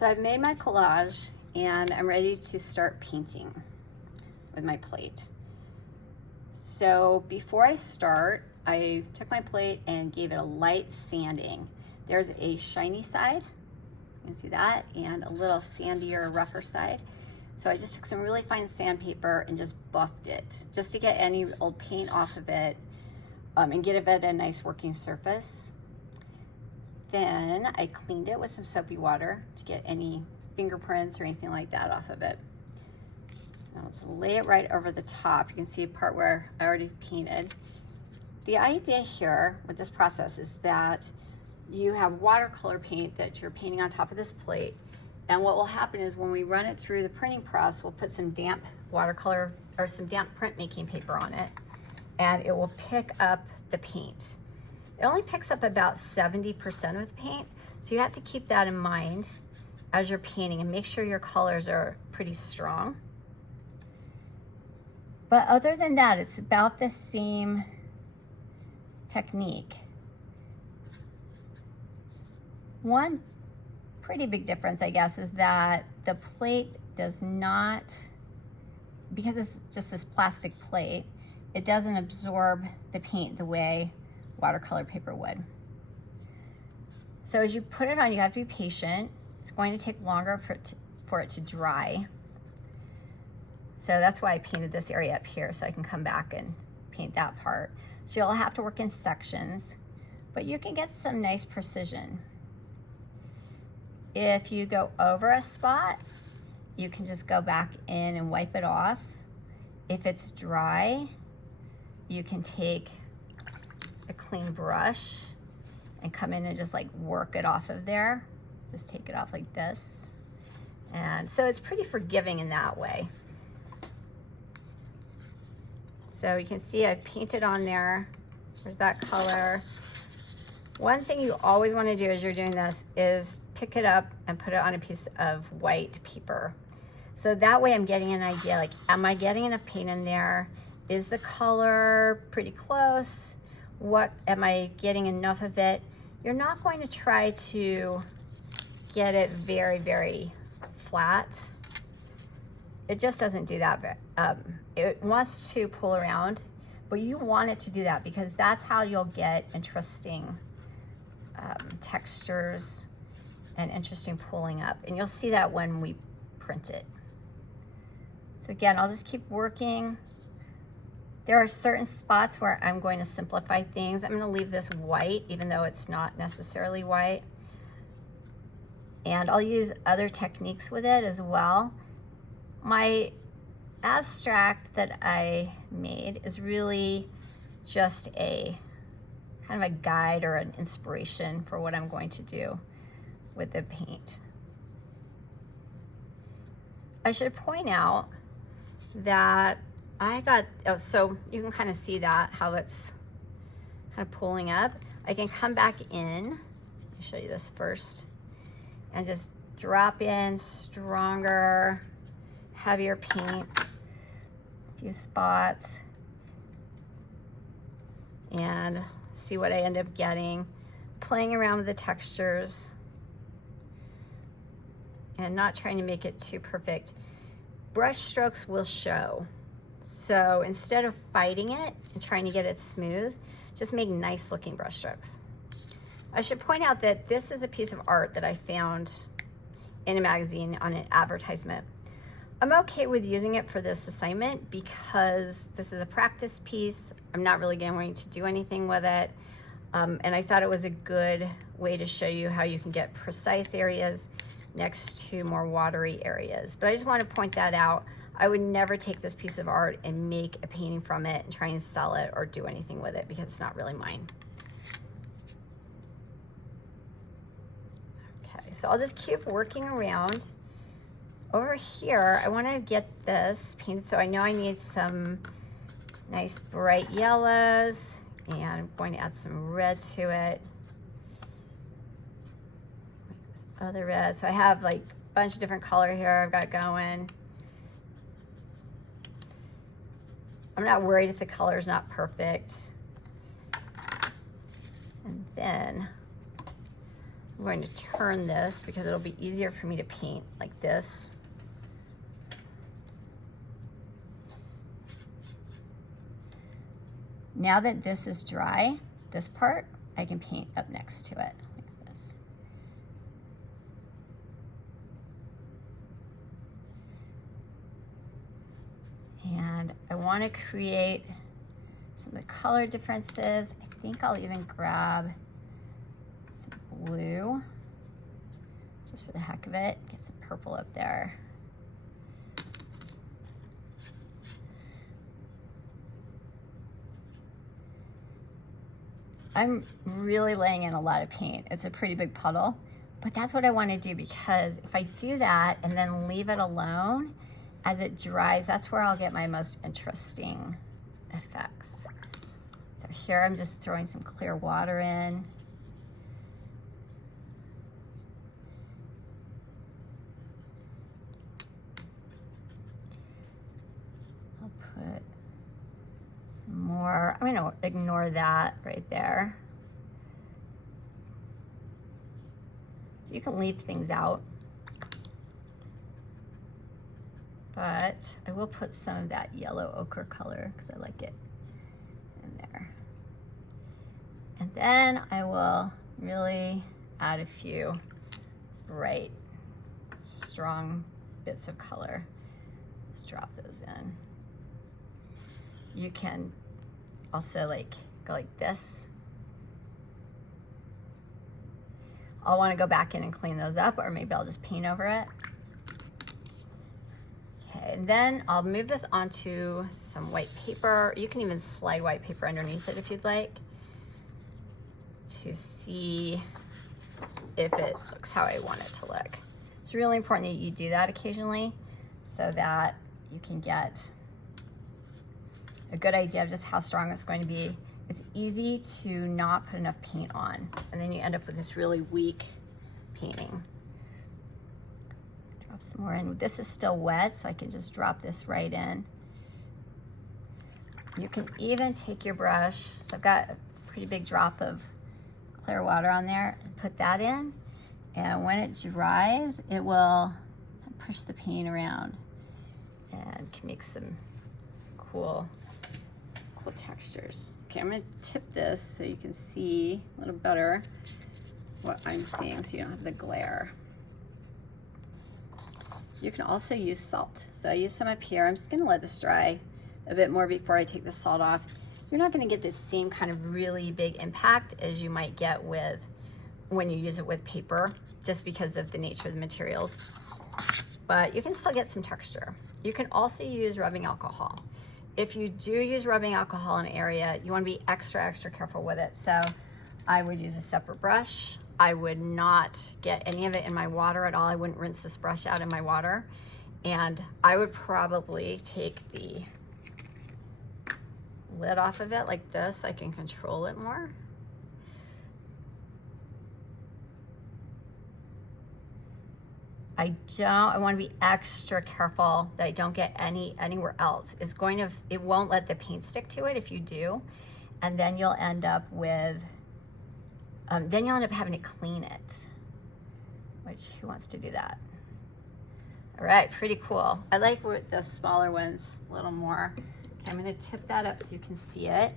So I've made my collage and I'm ready to start painting with my plate. So before I start, I took my plate and gave it a light sanding. There's a shiny side, you can see that, and a little sandier, rougher side. So I just took some really fine sandpaper and just buffed it, just to get any old paint off of it and get it a nice working surface. Then I cleaned it with some soapy water to get any fingerprints or anything like that off of it. Now let's lay it right over the top. You can see a part where I already painted. The idea here with this process is that you have watercolor paint that you're painting on top of this plate, and what will happen is when we run it through the printing press, we'll put some damp watercolor or some damp printmaking paper on it, and it will pick up the paint. It only picks up about 70% of the paint, so you have to keep that in mind as you're painting and make sure your colors are pretty strong. But other than that, it's about the same technique. One pretty big difference, I guess, is that the plate does not, because it's just this plastic plate, it doesn't absorb the paint the way watercolor paper would. So as you put it on, you have to be patient. It's going to take longer for it to dry. So that's why I painted this area up here, so I can come back and paint that part. So you'll have to work in sections, but you can get some nice precision. If you go over a spot, you can just go back in and wipe it off. If it's dry, you can take a clean brush and come in and just like work it off of there. Just take it off like this. And so it's pretty forgiving in that way. So you can see I've painted on there. There's that color. One thing you always want to do as you're doing this is pick it up and put it on a piece of white paper. So that way I'm getting an idea, like, am I getting enough paint in there? Is the color pretty close? What, am I getting enough of it? You're not going to try to get it very, very flat. It just doesn't do that. It wants to pull around, but you want it to do that because that's how you'll get interesting textures and interesting pulling up. And you'll see that when we print it. So again, I'll just keep working. There are certain spots where I'm going to simplify things. I'm going to leave this white, even though it's not necessarily white. And I'll use other techniques with it as well. My abstract that I made is really just a kind of a guide or an inspiration for what I'm going to do with the paint. I should point out that I got, so you can kind of see that, how it's kind of pulling up. I can come back in, let me show you this first, and just drop in stronger, heavier paint, a few spots, and see what I end up getting. Playing around with the textures and not trying to make it too perfect. Brush strokes will show. So instead of fighting it and trying to get it smooth, just make nice looking brush strokes. I should point out that this is a piece of art that I found in a magazine on an advertisement. I'm okay with using it for this assignment because this is a practice piece. I'm not really going to do anything with it. And I thought it was a good way to show you how you can get precise areas next to more watery areas. But I just want to point that out. I would never take this piece of art and make a painting from it and try and sell it or do anything with it because it's not really mine. Okay, so I'll just keep working around. Over here, I want to get this painted, so I know I need some nice bright yellows, and I'm going to add some red to it. Like this other red. So I have like a bunch of different color here I've got going. I'm not worried if the color is not perfect. And then I'm going to turn this because it'll be easier for me to paint like this. Now that this is dry, this part, I can paint up next to it like this. And I want to create some of the color differences. I think I'll even grab some blue, just for the heck of it. Get some purple up there. I'm really laying in a lot of paint. It's a pretty big puddle, but that's what I want to do, because if I do that and then leave it alone, as it dries, that's where I'll get my most interesting effects. So here I'm just throwing some clear water in. I'll put some more. I'm gonna ignore that right there. So you can leave things out, but I will put some of that yellow ochre color because I like it in there. And then I will really add a few bright, strong bits of color. Let's drop those in. You can also like go like this. I'll want to go back in and clean those up, or maybe I'll just paint over it. Okay, and then I'll move this onto some white paper. You can even slide white paper underneath it if you'd like, to see if it looks how I want it to look. It's really important that you do that occasionally so that you can get a good idea of just how strong it's going to be. It's easy to not put enough paint on, and then you end up with this really weak painting. Drop some more in. This is still wet, so I can just drop this right in. You can even take your brush, so I've got a pretty big drop of clear water on there, and put that in, and when it dries, it will push the paint around and can make some cool textures. Okay, I'm gonna tip this so you can see a little better what I'm seeing, so you don't have the glare. You can also use salt. So I use some up here. I'm just gonna let this dry a bit more before I take the salt off. You're not gonna get this same kind of really big impact as you might get with when you use it with paper, just because of the nature of the materials. But you can still get some texture. You can also use rubbing alcohol. If you do use rubbing alcohol in an area, you want to be extra careful with it. So I would use a separate brush. I would not get any of it in my water at all. I wouldn't rinse this brush out in my water. And I would probably take the lid off of it like this so I can control it more. I want to be extra careful that I don't get anywhere else. It won't let the paint stick to it if you do, and then you'll end up with, having to clean it, which who wants to do that? All right, pretty cool. I like the smaller ones a little more. Okay, I'm gonna tip that up so you can see it.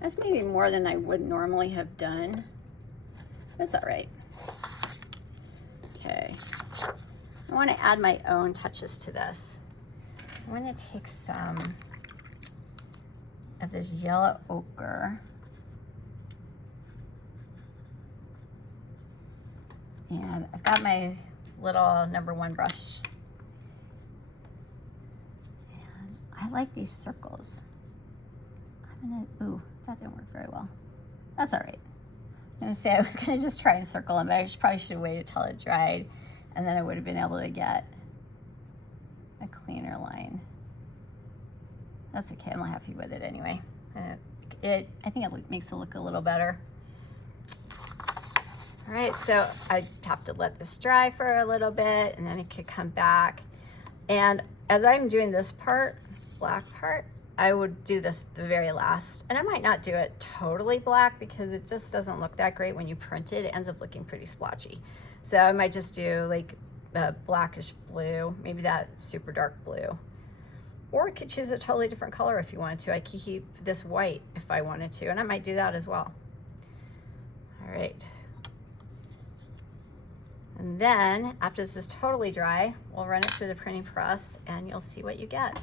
That's maybe more than I would normally have done. That's all right. Okay. I want to add my own touches to this. So I'm going to take some of this yellow ochre. And I've got my little #1 brush. And I like these circles. Ooh, that didn't work very well. That's all right. I'm gonna say I was gonna just try and circle them, but I probably should have waited till it dried, and then I would have been able to get a cleaner line. That's okay, I'm not happy with it anyway. I think it makes it look a little better. All All right, so I have to let this dry for a little bit and then it could come back. And as I'm doing this part, this black part, I would do this the very last. And I might not do it totally black because it just doesn't look that great when you print it. It ends up looking pretty splotchy. So I might just do like a blackish blue, maybe that super dark blue. Or you could choose a totally different color if you wanted to. I could keep this white if I wanted to, and I might do that as well. All right. And then after this is totally dry, we'll run it through the printing press and you'll see what you get.